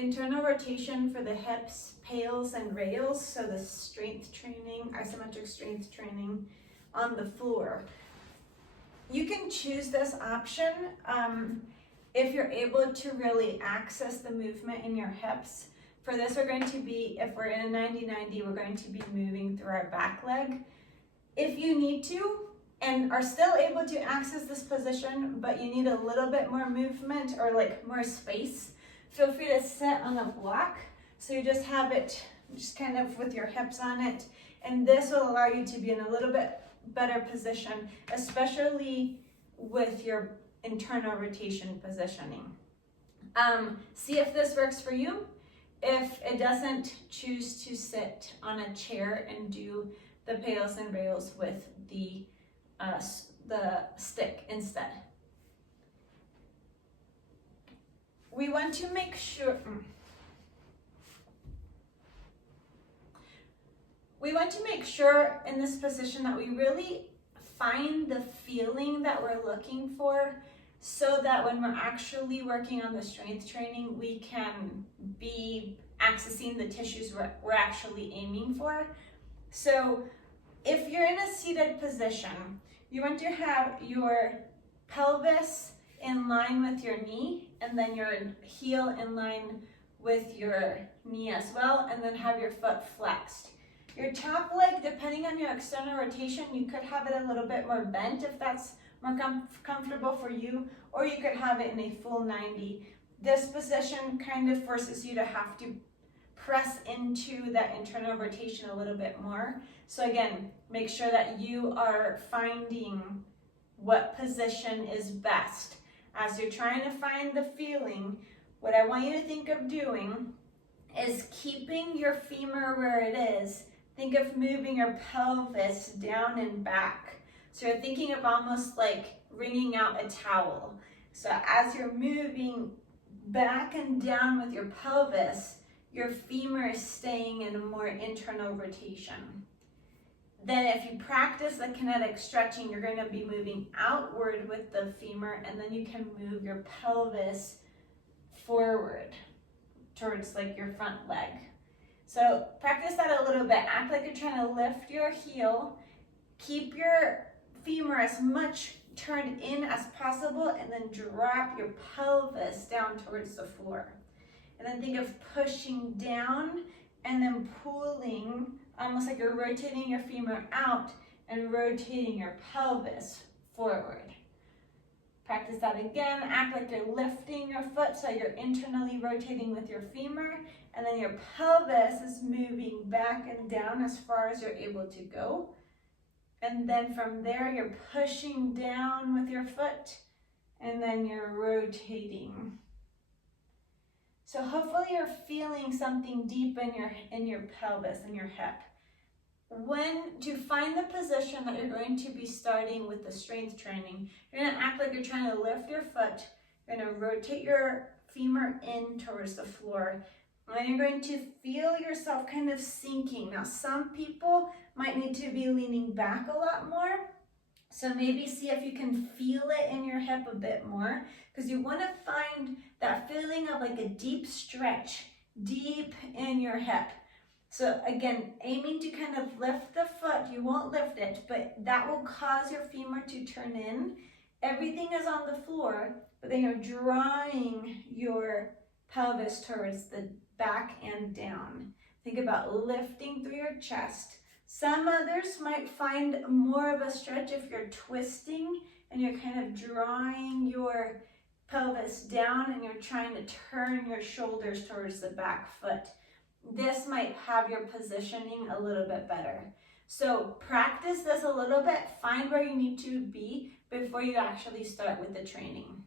internal rotation for the hips, pales, and rails, so the strength training, isometric strength training on the floor. You can choose this option if you're able to really access the movement in your hips. For this, we're going to be, if we're in a 90-90, we're going to be moving through our back leg. If you need to, and are still able to access this position, but you need a little bit more movement or like more space, feel free to sit on a block. So you just have it just kind of with your hips on it. And this will allow you to be in a little bit better position, especially with your internal rotation positioning. See if this works for you. If it doesn't, choose to sit on a chair and do the pales and rails with the stick instead. We want to make sure in this position that we really find the feeling that we're looking for, so that when we're actually working on the strength training, we can be accessing the tissues we're actually aiming for. So if you're in a seated position, you want to have your pelvis in line with your knee, and then your heel in line with your knee as well, and then have your foot flexed. Your top leg, depending on your external rotation, you could have it a little bit more bent if that's more comfortable for you, or you could have it in a full 90. This position kind of forces you to have to press into that internal rotation a little bit more. So again, make sure that you are finding what position is best. As you're trying to find the feeling, what I want you to think of doing is keeping your femur where it is. Think of moving your pelvis down and back. So you're thinking of almost like wringing out a towel. So as you're moving back and down with your pelvis, your femur is staying in a more internal rotation. Then if you practice the kinetic stretching, you're going to be moving outward with the femur, and then you can move your pelvis forward towards like your front leg. So practice that a little bit. Act like you're trying to lift your heel. Keep your femur as much turned in as possible, and then drop your pelvis down towards the floor. And then think of pushing down and then pulling, almost like you're rotating your femur out and rotating your pelvis forward. Practice that again. Act like you're lifting your foot so you're internally rotating with your femur, and then your pelvis is moving back and down as far as you're able to go. And then from there, you're pushing down with your foot, and then you're rotating. So hopefully you're feeling something deep in your pelvis, in your hip. When to find the position that you're going to be starting with the strength training, you're going to act like you're trying to lift your foot. You're going to rotate your femur in towards the floor. And then you're going to feel yourself kind of sinking. Now, some people might need to be leaning back a lot more. So maybe see if you can feel it in your hip a bit more, because you want to find that feeling of like a deep stretch deep in your hip. So again, aiming to kind of lift the foot. You won't lift it, but that will cause your femur to turn in. Everything is on the floor, but then you're drawing your pelvis towards the back and down. Think about lifting through your chest. Some others might find more of a stretch if you're twisting and you're kind of drawing your pelvis down and you're trying to turn your shoulders towards the back foot. This might have your positioning a little bit better. So practice this a little bit, find where you need to be before you actually start with the training.